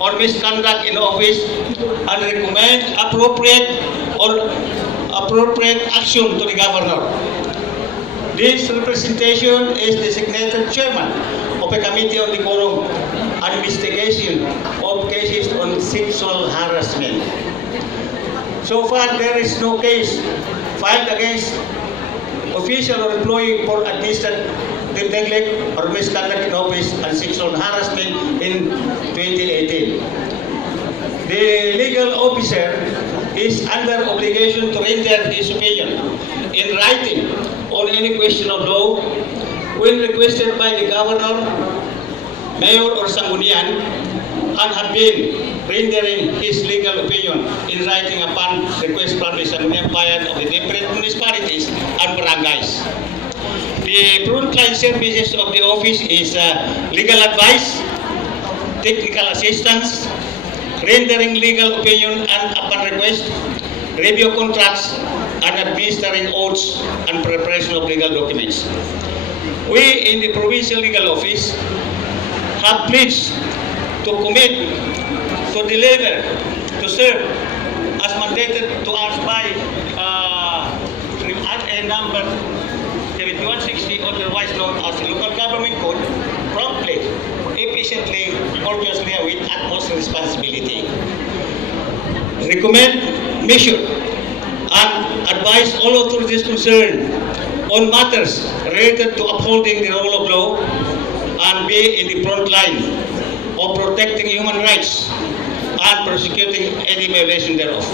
or misconduct in office and recommend appropriate action to the governor. This representation is designated chairman of a committee on decorum and investigation of cases on sexual harassment. So far, there is no case filed against official or employee for administrative neglect or misconduct in office and sexual harassment in 2018. The legal officer is under obligation to render his opinion in writing on any question of law when requested by the governor, mayor, or sanggunian, and have been rendering his legal opinion in writing upon request from the sanggunian bayan of the different municipalities and barangays. The frontline services of the office is legal advice, technical assistance, rendering legal opinion and upon request, review contracts, and administering oaths and preparation of legal documents. We in the Provincial Legal Office have pledged to commit, to deliver, to serve as mandated to us by RA number 7160, otherwise known as the Local Government Code, promptly, efficiently, courteously, with utmost responsibility. Recommend, measure, and advise all authorities concerned on matters related to upholding the rule of law and be in the front line of protecting human rights and prosecuting any violation thereof.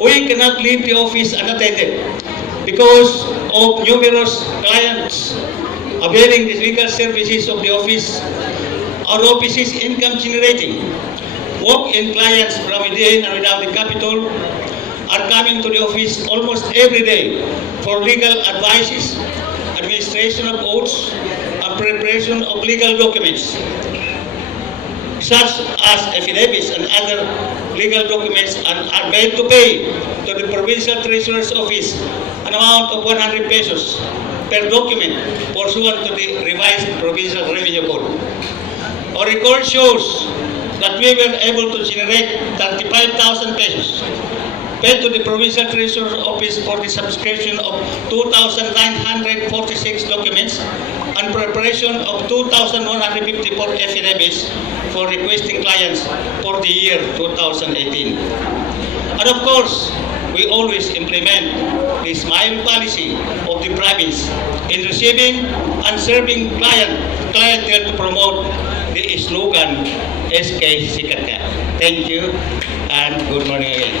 We cannot leave the office unattended because of numerous clients availing the legal services of the office. Our office is income generating. Walk-in clients from within and without the capital are coming to the office almost every day for legal advices, administration of oaths, and preparation of legal documents, such as affidavits and other legal documents, and are made to pay to the Provincial Treasurer's Office an amount of 100 pesos per document pursuant to the revised Provincial Revenue Code. Our record shows that we were able to generate 35,000 pesos paid to the Provincial Treasurer's Office for the subscription of 2,946 documents and preparation of 2,154 affidavits for requesting clients for the year 2018. And of course, we always implement the SMILE policy of the province in receiving and serving clientele to promote the slogan SK Sikat Ka. Thank you and good morning again.